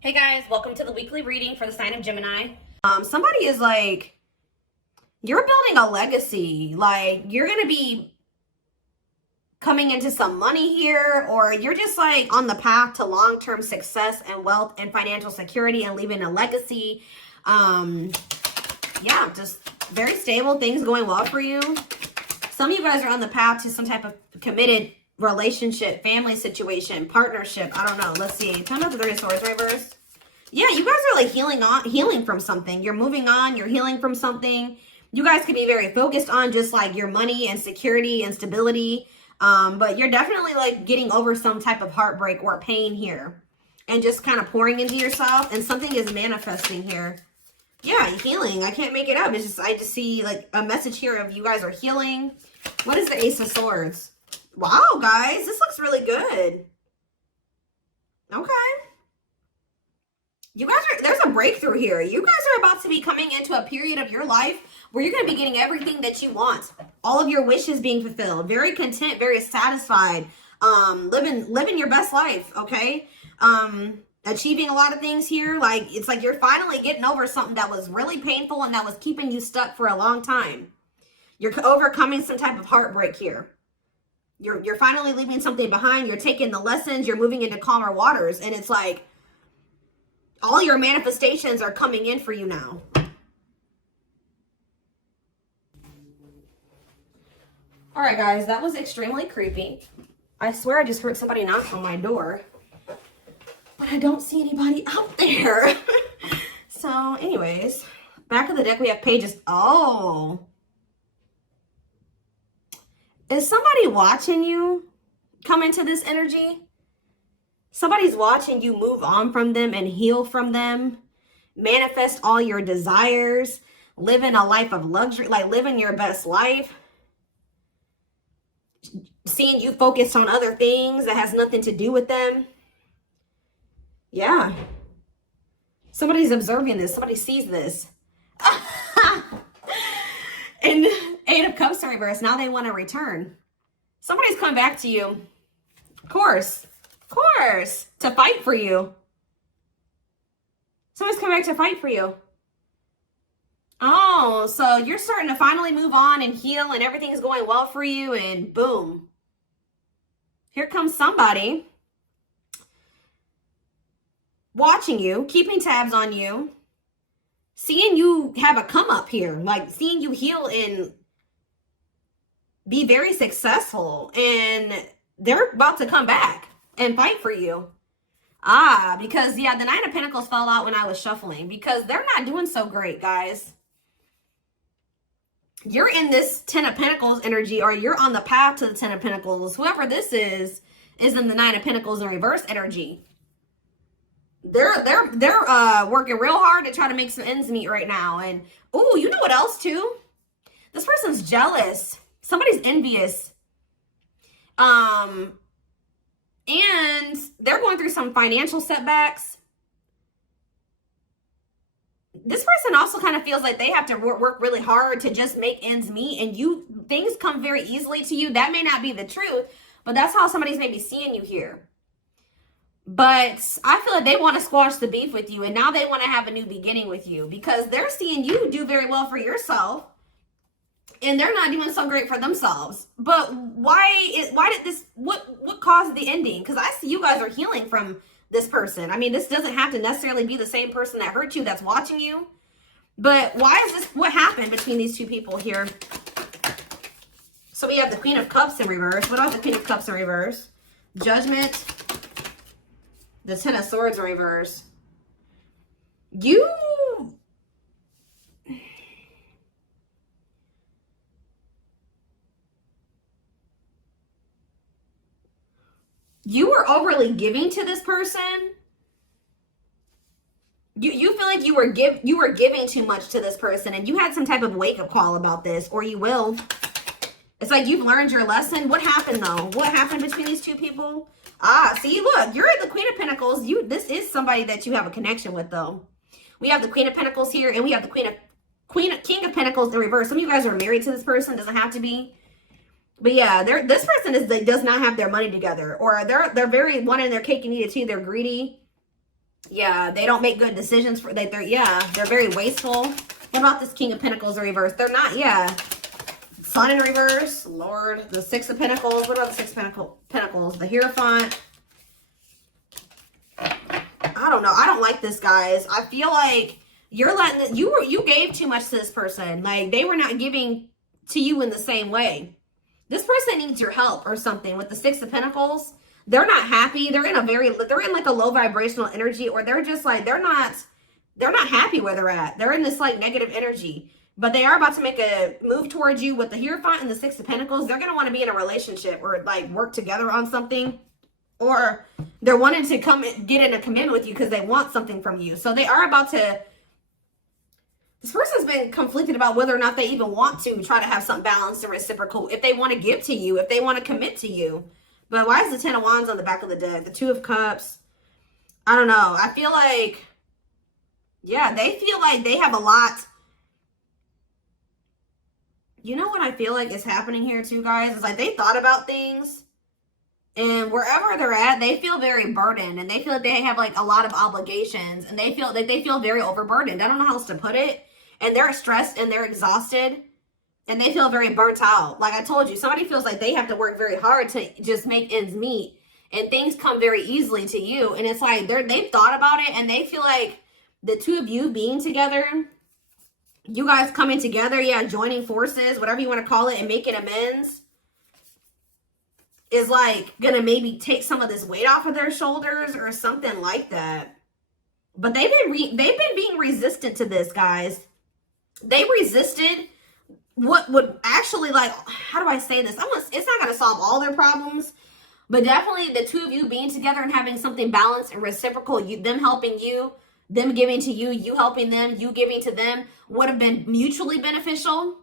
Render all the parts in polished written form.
Hey guys, welcome to the weekly reading for the sign of Gemini. Somebody is like, you're building a legacy. Like, you're going to be coming into some money here, or you're just like on the path to long-term success and wealth and financial security and leaving a legacy. Yeah, just very stable, things going well for you. Some of you guys are on the path to some type of committed relationship, family situation, partnership. I don't know. Let's see. Tell me about the Three of Swords reversed. Yeah, you guys are like healing from something. You're moving on. You're healing from something. You guys could be very focused on just like your money and security and stability. But you're definitely like getting over some type of heartbreak or pain here and just kind of pouring into yourself, and something is manifesting here. Yeah, you're healing. I can't make it up. It's just, I just see like a message here of you guys are healing. What is the Ace of Swords? Wow, guys, this looks really good. Okay. You guys are, there's a breakthrough here. You guys are about to be coming into a period of your life where you're going to be getting everything that you want. All of your wishes being fulfilled. Very content, very satisfied. Living your best life, okay? Achieving a lot of things here. Like, it's like you're finally getting over something that was really painful and that was keeping you stuck for a long time. You're overcoming some type of heartbreak here. You're finally leaving something behind. You're taking the lessons. You're moving into calmer waters. And it's like all your manifestations are coming in for you now. All right, guys, that was extremely creepy. I swear I just heard somebody knock on my door, but I don't see anybody out there. So anyways, back of the deck, we have pages. Oh. Is somebody watching you come into this energy? Somebody's watching you move on from them and heal from them. Manifest all your desires. Living a life of luxury, like living your best life. Seeing you focused on other things that has nothing to do with them. Yeah. Somebody's observing this. Somebody sees this. And Eight of Cups in reverse. Now they want to return. Somebody's coming back to you. Of course. To fight for you. Somebody's coming back to fight for you. Oh, so you're starting to finally move on and heal and everything's going well for you, and boom. Here comes somebody watching you, keeping tabs on you, seeing you have a come up here, like seeing you heal and be very successful, and they're about to come back and fight for you. Because yeah, the Nine of Pentacles fell out when I was shuffling because they're not doing so great, guys. You're in this Ten of Pentacles energy, or you're on the path to the Ten of Pentacles. Whoever this is in the Nine of Pentacles in reverse energy. They're working real hard to try to make some ends meet right now. And oh, you know what else too? This person's jealous. Somebody's envious. And they're going through some financial setbacks. This person also kind of feels like they have to work really hard to just make ends meet, and things come very easily to you. That may not be the truth, but that's how somebody's maybe seeing you here. But I feel like they want to squash the beef with you, and now they want to have a new beginning with you because they're seeing you do very well for yourself, and they're not doing so great for themselves. But what caused the ending? Because I see you guys are healing from this person. I mean, this doesn't have to necessarily be the same person that hurt you that's watching you. But why is this? What happened between these two people here? So we have the Queen of Cups in reverse. What about the Queen of Cups in reverse? Judgment. The Ten of Swords in reverse. You were overly giving to this person. You feel like you were giving too much to this person, and you had some type of wake-up call about this, or you will. It's like you've learned your lesson. What happened though? What happened between these two people? See, look, you're the Queen of Pentacles. This is somebody that you have a connection with though. We have the Queen of Pentacles here, and we have the King of Pentacles in reverse. Some of you guys are married to this person. Doesn't have to be. But yeah, this person does not have their money together, or they're very wanting their cake and eat it too. They're greedy. Yeah, they don't make good decisions for they're very wasteful. What about this King of Pentacles reverse? They're not, yeah. Sun in reverse, Lord, the Six of Pentacles. What about the Six of Pentacles? The Hierophant. I don't know. I don't like this, guys. I feel like you're letting you gave too much to this person. Like they were not giving to you in the same way. This person needs your help or something. With the Six of Pentacles, they're not happy. They're in like a low vibrational energy, or they're just like they're not happy where they're at. They're in this like negative energy. But they are about to make a move towards you with the Hierophant and the Six of Pentacles. They're going to want to be in a relationship or like work together on something. Or they're wanting to come and get in a commitment with you because they want something from you. So they are about to... This person's been conflicted about whether or not they even want to try to have something balanced and reciprocal. If they want to give to you, if they want to commit to you. But why is the Ten of Wands on the back of the deck? The Two of Cups. I don't know. I feel like... Yeah, they feel like they have a lot... You know what I feel like is happening here too, guys? It's like they thought about things, and wherever they're at, they feel very burdened, and they feel like they have like a lot of obligations, and they feel like they feel very overburdened. I don't know how else to put it. And they're stressed and they're exhausted, and they feel very burnt out. Like I told you, somebody feels like they have to work very hard to just make ends meet, and things come very easily to you. And it's like they've thought about it, and they feel like the two of you being together, you guys coming together, yeah, joining forces, whatever you want to call it, and making amends is like gonna maybe take some of this weight off of their shoulders or something like that. But they've been being resistant to this, guys. They resisted what would actually, like, how do I say this? It's not gonna solve all their problems, but definitely the two of you being together and having something balanced and reciprocal, them helping you, them giving to you, you helping them, you giving to them, would have been mutually beneficial.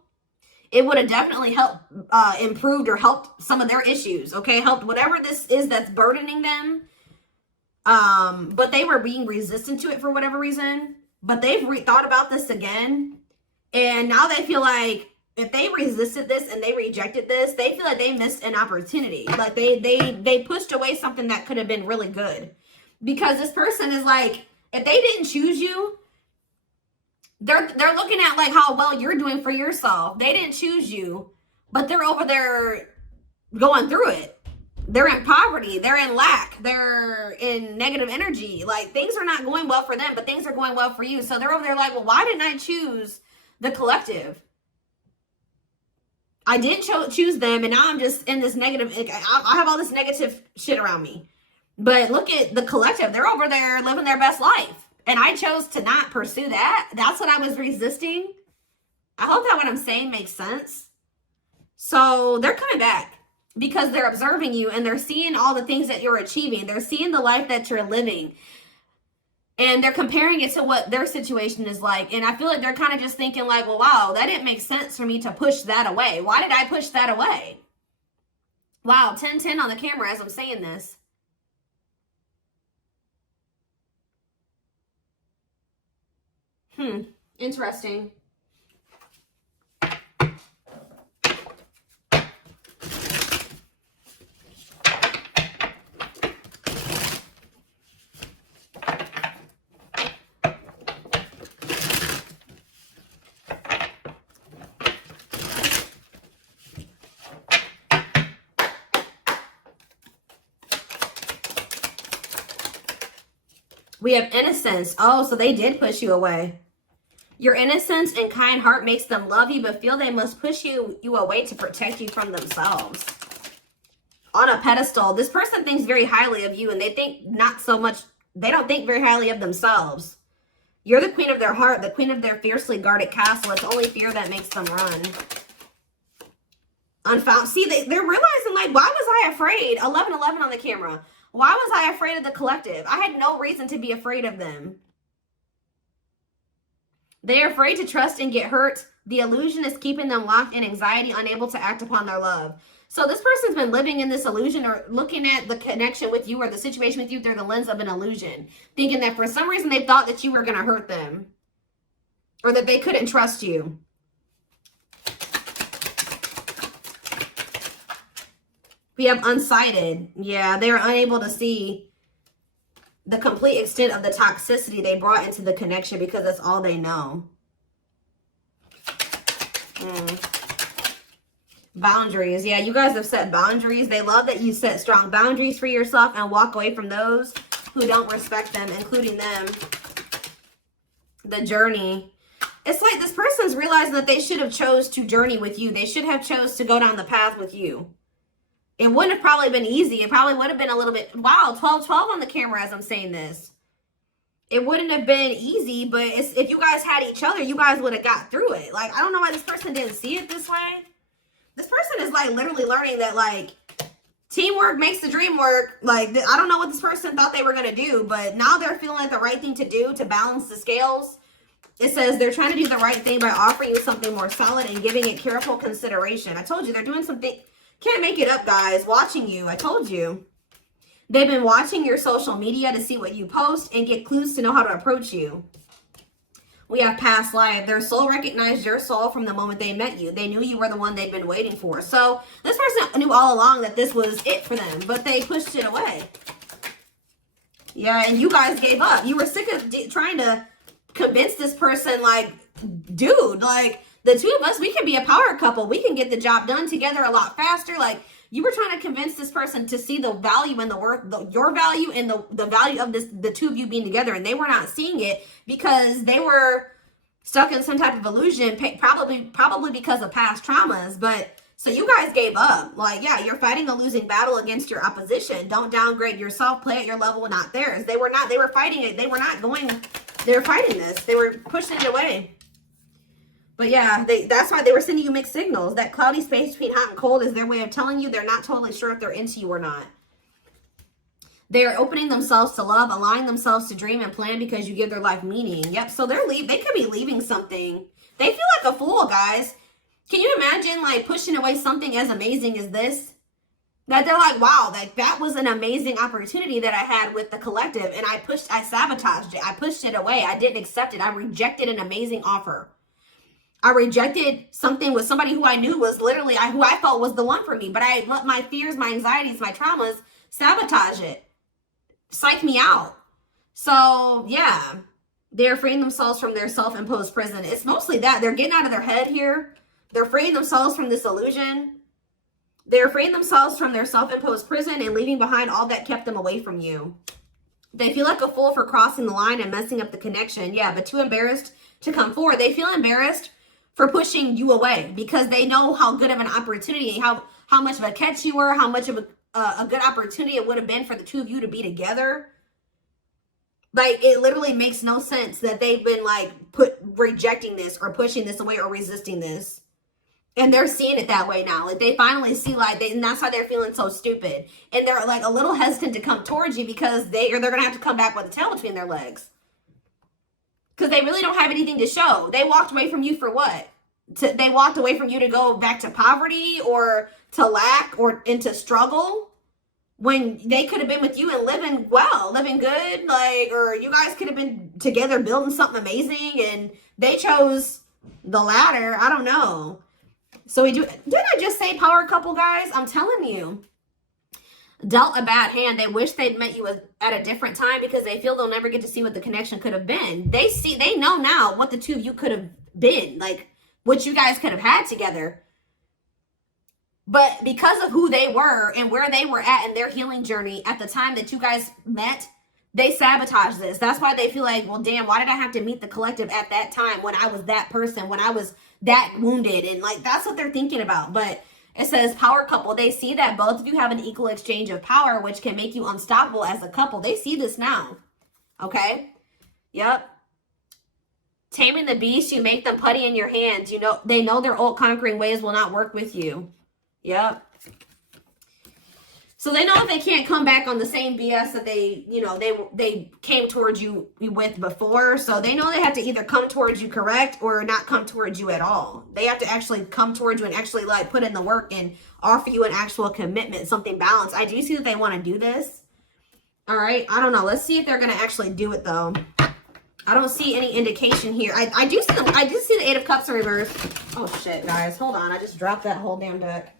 It would have definitely helped, improved or helped some of their issues, okay? Helped whatever this is that's burdening them. But they were being resistant to it for whatever reason. But they've thought about this again. And now they feel like if they resisted this and they rejected this, they feel like they missed an opportunity. Like they pushed away something that could have been really good. Because this person is like, if they didn't choose you, they're looking at like how well you're doing for yourself. They didn't choose you, but they're over there going through it. They're in poverty. They're in lack. They're in negative energy. Like things are not going well for them, but things are going well for you. So they're over there like, well, why didn't I choose the collective? I didn't choose them, and now I'm just in this negative. I have all this negative shit around me. But look at the collective. They're over there living their best life. And I chose to not pursue that. That's what I was resisting. I hope that what I'm saying makes sense. So they're coming back because they're observing you and they're seeing all the things that you're achieving. They're seeing the life that you're living. And they're comparing it to what their situation is like. And I feel like they're kind of just thinking like, well, wow, that didn't make sense for me to push that away. Why did I push that away? Wow, 10-10 on the camera as I'm saying this. Interesting. We have innocence. Oh, so they did push you away. Your innocence and kind heart makes them love you, but feel they must push you away to protect you from themselves. On a pedestal, this person thinks very highly of you, and they think not so much, they don't think very highly of themselves. You're the queen of their heart, the queen of their fiercely guarded castle. It's only fear that makes them run. Unfound. See, they're realizing, like, why was I afraid? 11-11 on the camera. Why was I afraid of the collective? I had no reason to be afraid of them. They're afraid to trust and get hurt. The illusion is keeping them locked in anxiety, unable to act upon their love. So this person's been living in this illusion or looking at the connection with you or the situation with you through the lens of an illusion. Thinking that for some reason they thought that you were going to hurt them. Or that they couldn't trust you. We have unsighted. Yeah, they're unable to see the complete extent of the toxicity they brought into the connection because that's all they know. Boundaries. Yeah, you guys have set boundaries. They love that you set strong boundaries for yourself and walk away from those who don't respect them, including them. The journey. It's like this person's realizing that they should have chose to journey with you. They should have chose to go down the path with you. It wouldn't have probably been easy. It probably would have been a little bit, wow, 12-12 on the camera as I'm saying this. It wouldn't have been easy, but if you guys had each other, you guys would have got through it. Like, I don't know why this person didn't see it this way. This person is like literally learning that like teamwork makes the dream work. Like, I don't know what this person thought they were going to do, but now they're feeling like the right thing to do to balance the scales. It says they're trying to do the right thing by offering you something more solid and giving it careful consideration. I told you they're doing something. Can't make it up, guys. Watching you. I told you. They've been watching your social media to see what you post and get clues to know how to approach you. We have past life. Their soul recognized your soul from the moment they met you. They knew you were the one they'd been waiting for. So this person knew all along that this was it for them, but they pushed it away. Yeah, and you guys gave up. You were sick of trying to convince this person, like, dude, like, the two of us, we can be a power couple. We can get the job done together a lot faster. Like, you were trying to convince this person to see the value and the worth, your value and the value of the two of you being together. And they were not seeing it because they were stuck in some type of illusion, probably because of past traumas. But so you guys gave up. Like, yeah, you're fighting a losing battle against your opposition. Don't downgrade yourself. Play at your level, not theirs. They were fighting it. They were fighting this. They were pushing it away. But yeah, that's why they were sending you mixed signals. That cloudy space between hot and cold is their way of telling you they're not totally sure if they're into you or not. They're opening themselves to love, allowing themselves to dream and plan because you give their life meaning. Yep, so they could be leaving something. They feel like a fool, guys. Can you imagine, like, pushing away something as amazing as this? That they're like, wow, like, that was an amazing opportunity that I had with the collective, and I sabotaged it. I pushed it away. I didn't accept it. I rejected an amazing offer. I rejected something with somebody who I knew was literally, who I felt was the one for me. But I let my fears, my anxieties, my traumas sabotage it. Psych me out. So, yeah. They're freeing themselves from their self-imposed prison. It's mostly that. They're getting out of their head here. They're freeing themselves from this illusion. They're freeing themselves from their self-imposed prison and leaving behind all that kept them away from you. They feel like a fool for crossing the line and messing up the connection. Yeah, but too embarrassed to come forward. They feel embarrassed for pushing you away because they know how good of an opportunity, how much of a catch you were, how much of a good opportunity it would have been for the two of you to be together. Like, it literally makes no sense that they've been like rejecting this or pushing this away or resisting this. And they're seeing it that way now. Like, they finally see, like, and that's why they're feeling so stupid. And they're like a little hesitant to come towards you because they're going to have to come back with a tail between their legs. Because they really don't have anything to show. They walked away from you for what? They walked away from you to go back to poverty or to lack or into struggle when they could have been with you and living well, living good. Like, or you guys could have been together building something amazing and they chose the latter. I don't know. So didn't I just say power couple, guys? I'm telling you. Dealt a bad hand. They wish they'd met you at a different time because they feel they'll never get to see what the connection could have been. They know now what the two of you could have been, like what you guys could have had together. But because of who they were and where they were at in their healing journey at the time that you guys met, they sabotaged this. That's why they feel like, well, damn, why did I have to meet the collective at that time when I was that person, when I was that wounded? And like, that's what they're thinking about. But it says power couple. They see that both of you have an equal exchange of power, which can make you unstoppable as a couple. They see this now. Okay. Yep. Taming the beast, you make them putty in your hands. You know, they know their old conquering ways will not work with you. Yep. So they know if they can't come back on the same BS that they came towards you with before. So they know they have to either come towards you correct or not come towards you at all. They have to actually come towards you and actually like put in the work and offer you an actual commitment, something balanced. I do see that they want to do this. All right. I don't know. Let's see if they're going to actually do it though. I don't see any indication here. I do see the Eight of Cups in reverse. Oh shit, guys. Hold on. I just dropped that whole damn deck.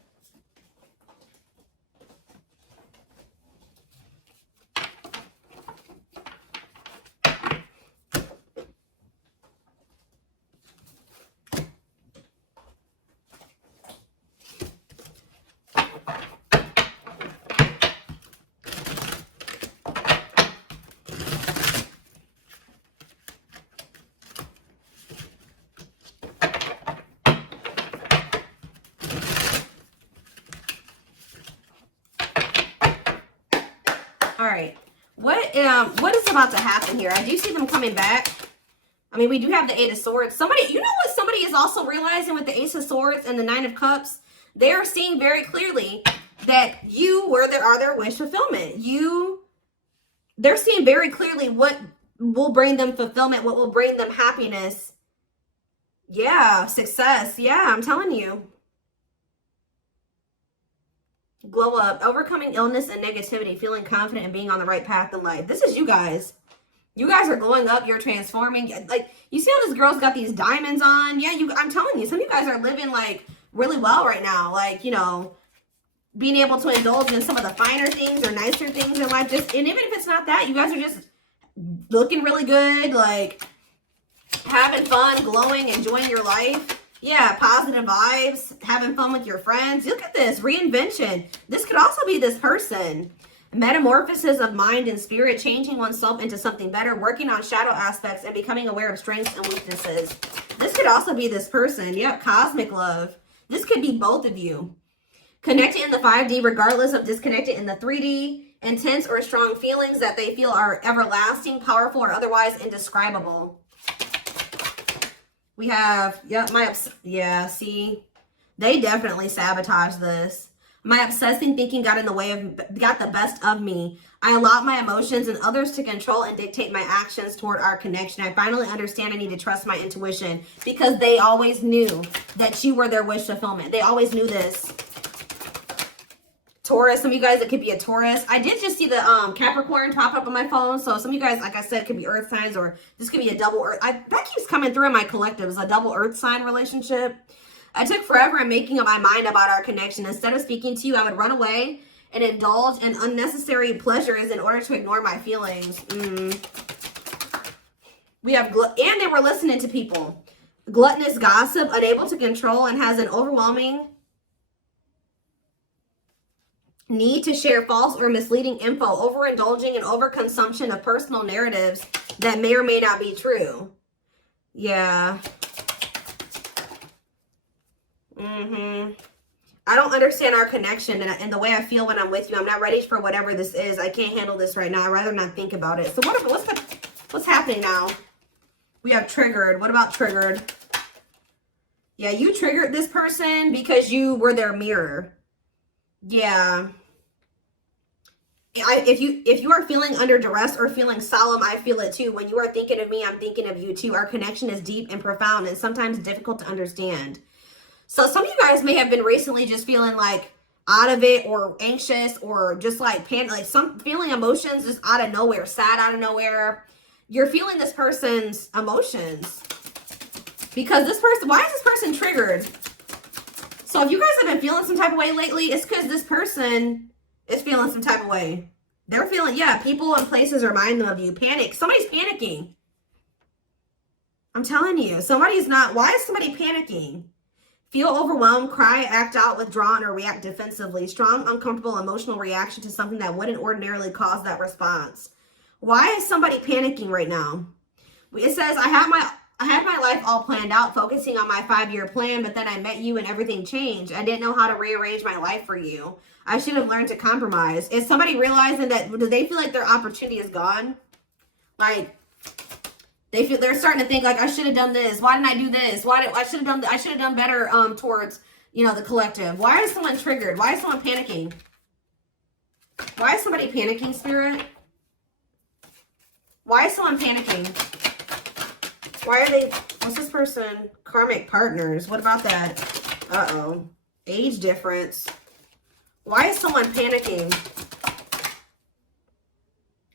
what is about to happen here? I do see them coming back. I mean, we do have the Eight of Swords. Somebody, you know what somebody is also realizing with the Ace of Swords and the Nine of Cups? They're seeing very clearly that you were their wish fulfillment. They're seeing very clearly what will bring them fulfillment, what will bring them happiness. Yeah, success. Yeah, I'm telling you. Glow up, overcoming illness and negativity, feeling confident and being on the right path in life. This is you guys. You guys are glowing up. You're transforming. Like, you see how this girl's got these diamonds on? Yeah, I'm telling you, some of you guys are living, like, really well right now. Like, you know, being able to indulge in some of the finer things or nicer things in life. And even if it's not that, you guys are just looking really good, like, having fun, glowing, enjoying your life. Yeah, positive vibes, having fun with your friends. Look at this, reinvention. This could also be this person. Metamorphosis of mind and spirit, changing oneself into something better, working on shadow aspects, and becoming aware of strengths and weaknesses. This could also be this person. Yep, cosmic love. This could be both of you. Connected in the 5D, regardless of disconnected in the 3D. Intense or strong feelings that they feel are everlasting, powerful, or otherwise indescribable. We have, yep, see, they definitely sabotaged this. My obsessing thinking got the best of me. I allowed my emotions and others to control and dictate my actions toward our connection. I finally understand I need to trust my intuition, because they always knew that you were their wish fulfillment. They always knew this. Taurus, some of you guys, it could be a Taurus. I did just see the Capricorn pop up on my phone. So some of you guys, like I said, it could be earth signs, or this could be a double earth. That keeps coming through in my collective. It's a double earth sign relationship. I took forever in making up my mind about our connection. Instead of speaking to you, I would run away and indulge in unnecessary pleasures in order to ignore my feelings. We have, and they were listening to people. Gluttonous gossip, unable to control, and has an overwhelming need to share false or misleading info, overindulging and overconsumption of personal narratives that may or may not be true. Yeah. I don't understand our connection and the way I feel when I'm with you. I'm not ready for whatever this is. I can't handle this right now. I'd rather not think about it. So what's happening now? We have triggered. What about triggered? Yeah, you triggered this person because you were their mirror. Yeah. If you are feeling under duress or feeling solemn, I feel it too. When you are thinking of me, I'm thinking of you too. Our connection is deep and profound and sometimes difficult to understand. So some of you guys may have been recently just feeling like out of it, or anxious, or just like like some feeling emotions just out of nowhere, sad out of nowhere. You're feeling this person's emotions because this person, why is this person triggered? So if you guys have been feeling some type of way lately, it's because this person is feeling some type of way. They're feeling, yeah, people and places remind them of you. Panic. Somebody's panicking. I'm telling you, somebody's not. Why is somebody panicking? Feel overwhelmed, cry, act out, withdrawn, or react defensively. Strong, uncomfortable, emotional reaction to something that wouldn't ordinarily cause that response. Why is somebody panicking right now? It says, I had my life all planned out, focusing on my 5-year plan, but then I met you and everything changed. I didn't know how to rearrange my life for you. I should have learned to compromise. Is somebody realizing that, do they feel like their opportunity is gone? Like, they're starting to think like, I should have done this. Why didn't I do this? I should have done better towards, you know, the collective. Why is someone triggered? Why is someone panicking? Why is somebody panicking, Spirit? Why is someone panicking? Why are they, what's this person? Karmic partners. What about that? Uh-oh. Age difference. Why is someone panicking?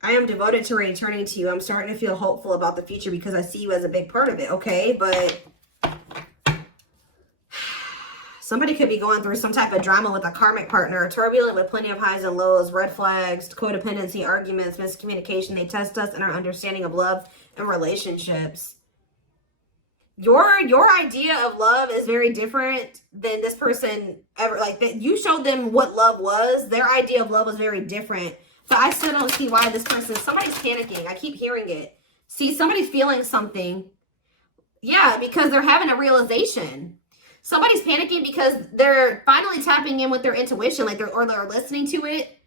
I am devoted to returning to you. I'm starting to feel hopeful about the future because I see you as a big part of it. Okay, but somebody could be going through some type of drama with a karmic partner, turbulent with plenty of highs and lows, red flags, codependency, arguments, miscommunication. They test us in our understanding of love and relationships. Your idea of love is very different than this person ever. Like, that you showed them what love was. Their idea of love was very different. But I still don't see why this person, somebody's panicking. I keep hearing it. See, somebody's feeling something. Yeah, because they're having a realization. Somebody's panicking because they're finally tapping in with their intuition, like they're listening to it.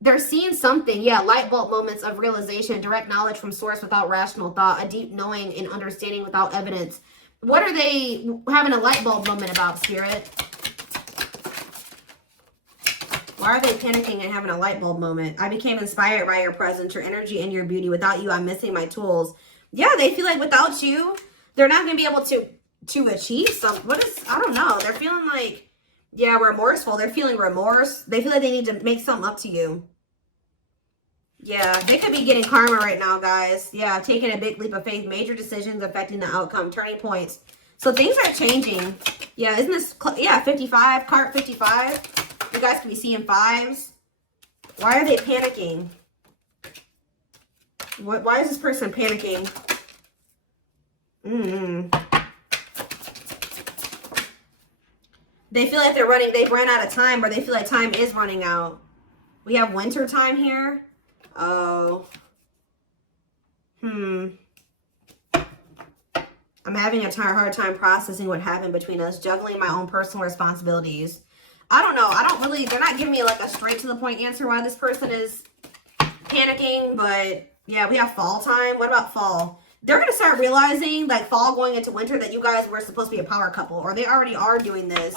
They're seeing something. Yeah, light bulb moments of realization, direct knowledge from source without rational thought, a deep knowing and understanding without evidence. What are they having a light bulb moment about, Spirit? Why are they panicking and having a light bulb moment? I became inspired by your presence, your energy, and your beauty. Without you, I'm missing my tools. Yeah, they feel like without you, they're not going to be able to achieve something. What is, I don't know. They're feeling like, yeah, remorseful. They're feeling remorse. They feel like they need to make something up to you. Yeah, they could be getting karma right now, guys. Yeah, taking a big leap of faith, major decisions affecting the outcome, turning points. So things are changing. Yeah, isn't this, yeah, 55, card 55. You guys can be seeing fives. Why are they panicking? Why is this person panicking? They feel like they've run out of time, or they feel like time is running out. We have winter time here. Oh. I'm having a hard time processing what happened between us, juggling my own personal responsibilities. I don't know. They're not giving me like a straight to the point answer why this person is panicking, but yeah, we have fall time. What about fall? They're going to start realizing, like fall going into winter, that you guys were supposed to be a power couple, or they already are doing this.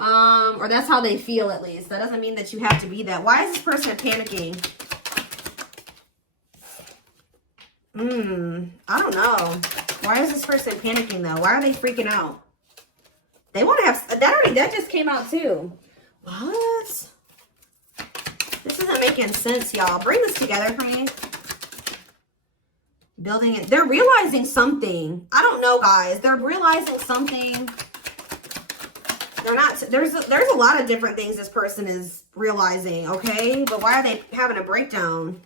Or that's how they feel, at least. That doesn't mean that you have to be that. Why is this person panicking? I don't know. Why is this person panicking, though? Why are they freaking out? They want to have... That just came out, too. What? This isn't making sense, y'all. Bring this together for me. Building it. They're realizing something. I don't know, guys. They're realizing something. They're not... There's a lot of different things this person is realizing, okay? But why are they having a breakdown?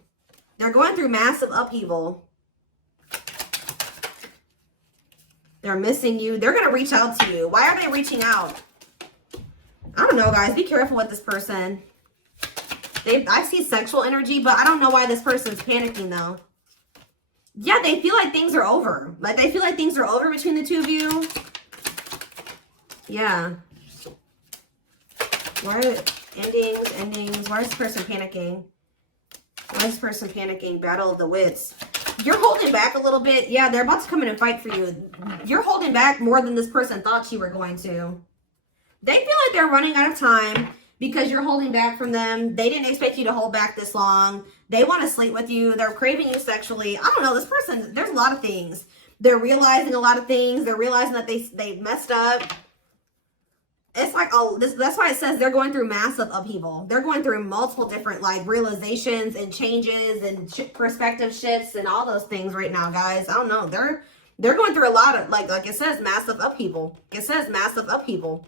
They're going through massive upheaval. They're missing you. They're going to reach out to you. Why are they reaching out? I don't know, guys. Be careful with this person. I see sexual energy, but I don't know why this person's panicking, though. Yeah, they feel like things are over. Like, they feel like things are over between the two of you. Yeah. Why are endings? Why is this person panicking? Why is this person panicking? Battle of the wits. You're holding back a little bit. Yeah, they're about to come in and fight for you. You're holding back more than this person thought you were going to. They feel like they're running out of time because you're holding back from them. They didn't expect you to hold back this long. They want to sleep with you. They're craving you sexually. I don't know. This person, there's a lot of things. They're realizing a lot of things. They're realizing that they messed up. It's like, oh, that's why it says they're going through massive upheaval. They're going through multiple different, like, realizations and changes and perspective shifts and all those things right now, guys. I don't know. They're going through a lot of, like it says, massive upheaval. It says massive upheaval.